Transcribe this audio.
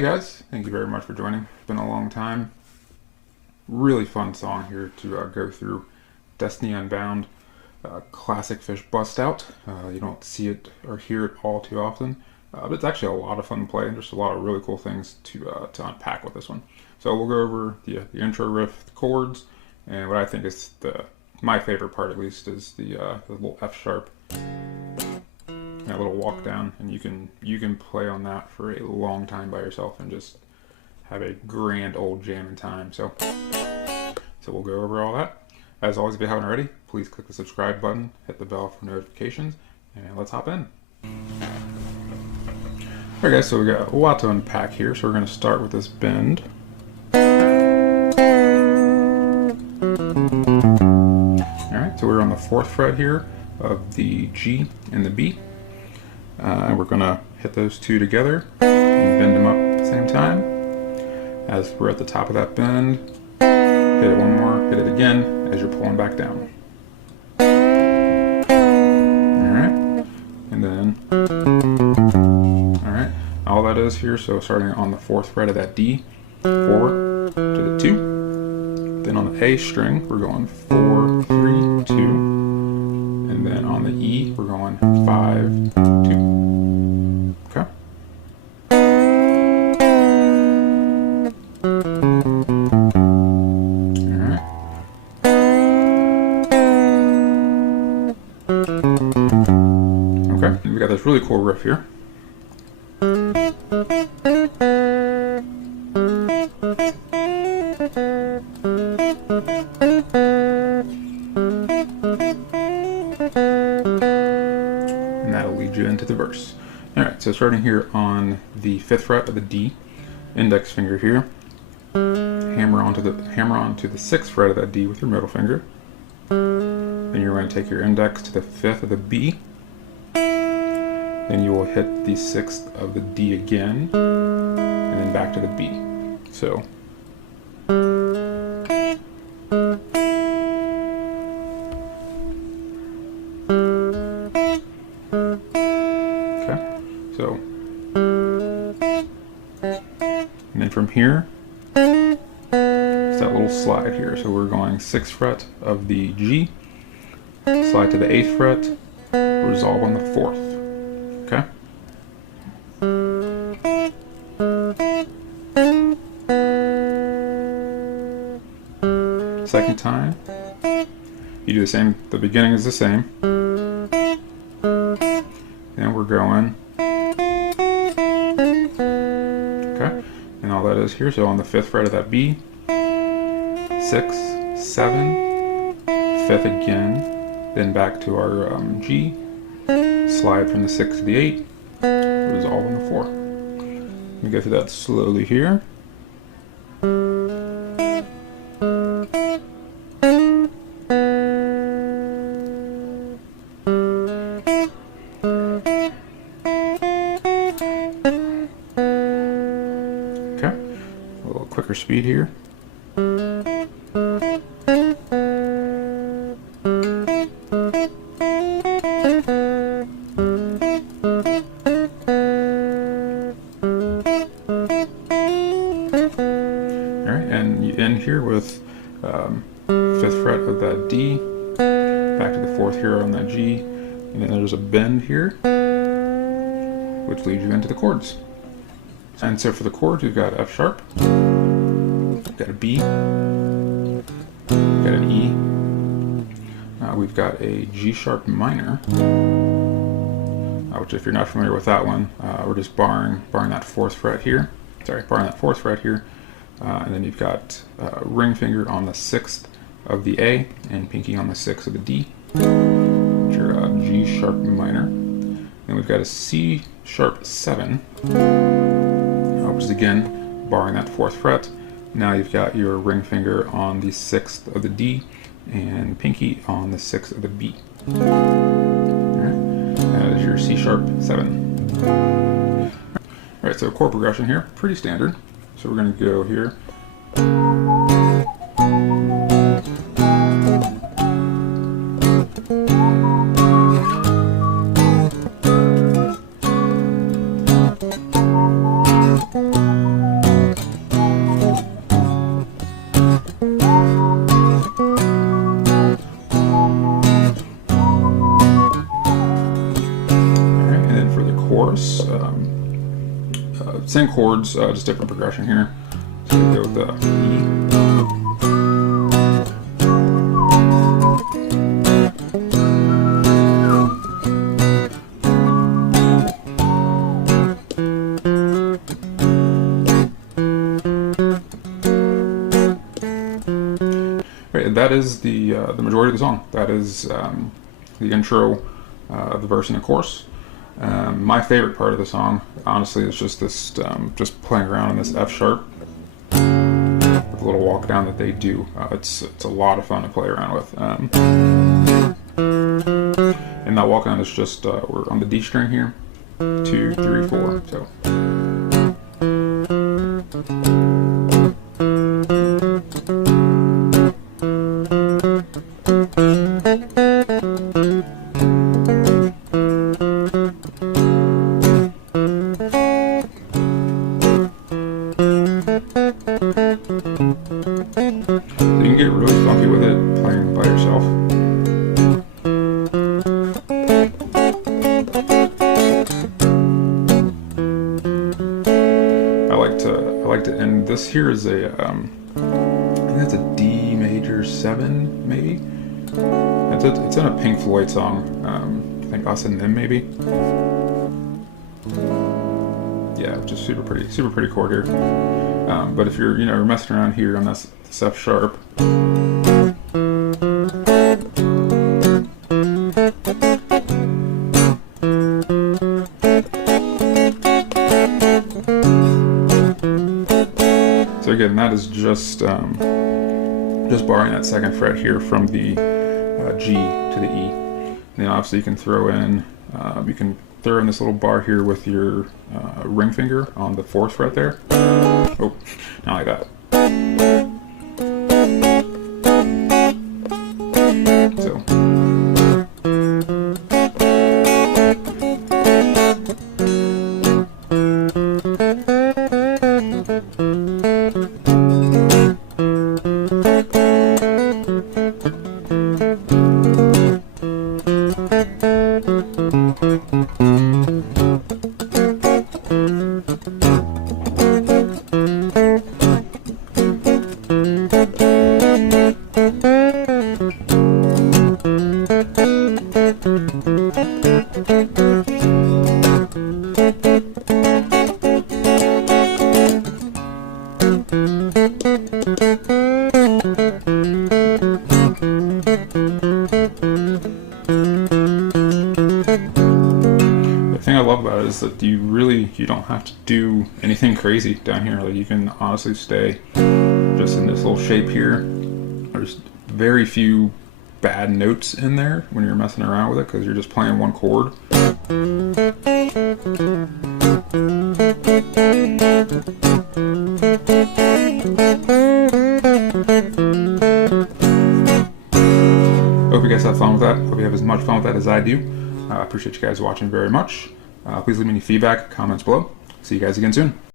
Hey guys, thank you very much for joining. It's been a long time. Really fun song here to go through. Destiny Unbound, classic Phish bust out. You don't see it or hear it all too often, but it's actually a lot of fun to play and just a lot of really cool things to unpack with this one. So we'll go over the intro riff, the chords, and what I think is my favorite part, at least, is the little F sharp. That little walk down, and you can play on that for a long time by yourself and just have a grand old jamming time. So we'll go over all that. As always, if you haven't already, please click the subscribe button, hit the bell for notifications, and let's hop in. Alright guys, so we got a lot to unpack here, so we're going to start with this bend. Alright, so we're on the 4th fret here of the G and the B. And we're going to hit those two together and bend them up at the same time. As we're at the top of that bend, hit it one more, hit it again as you're pulling back down. Alright, and then, alright, all that is here, so starting on the 4th fret of that D, 4 to the 2. Then on the A string, we're going 4, 3, 2. And then on the E, we're going 5, 2. Okay. Alright. Okay, and we got this really cool riff here. And that'll lead you into the verse. Alright, so starting here on the 5th fret of the D, index finger here, hammer onto the 6th fret of that D with your middle finger. Then you're going to take your index to the 5th of the B. Then you will hit the 6th of the D again, and then back to the B. So and then from here, it's that little slide here. So we're going 6th fret of the G, slide to the 8th fret, resolve on the 4th. Okay? Second time, you do the same, the beginning is the same. Then we're going, okay, and all that is here, so on the 5th fret of that B, 6, 7, 5th again, then back to our G, slide from the 6 to the 8, resolve on the 4. Let me go through that slowly here. Okay, a little quicker speed here. Alright, and you end here with 5th fret of that D, back to the 4th here on that G, and then there's a bend here, which leads you into the chords. And so for the chords, we've got F sharp, we've got a B, we've got an E, we've got a G sharp minor, which if you're not familiar with that one, we're just barring that 4th fret here. Sorry, barring that 4th fret here. And then you've got ring finger on the 6th of the A and pinky on the 6th of the D, which are G sharp minor. Then we've got a C sharp 7, which is again barring that 4th fret. Now you've got your ring finger on the 6th of the D and pinky on the 6th of the B. Alright, that is your C sharp 7. Alright, so chord progression here, pretty standard. So we're going to go here. chorus. Same chords, just different progression here. So we go with the E. Right, that is the majority of the song. That is the intro, the verse and the chorus. My favorite part of the song, honestly, is just this, just playing around in this F sharp with the little walk down that they do. It's a lot of fun to play around with. And that walk down is just we're on the D string here, 2, 3, 4. So. So you can get really funky with it playing by yourself. I like to end this here is a I think that's a D major 7 maybe. It's in a Pink Floyd song. I think Us and Them maybe. Yeah, just super pretty chord here. But if you're you're messing around here on this F sharp, so again, that is just borrowing that second fret here from the G to the E. And then obviously you can throw in this little bar here with your ring finger on the 4th fret there. Oh, not like that. So. The thing I love about it is that you don't have to do anything crazy down here. Like, you can honestly stay just in this little shape here. There's very few bad notes in there when you're messing around with it because you're just playing one chord. Hope you guys have fun with that. Hope you have as much fun with that as I do. I appreciate you guys watching very much. Please leave me any feedback, comments below. See you guys again soon.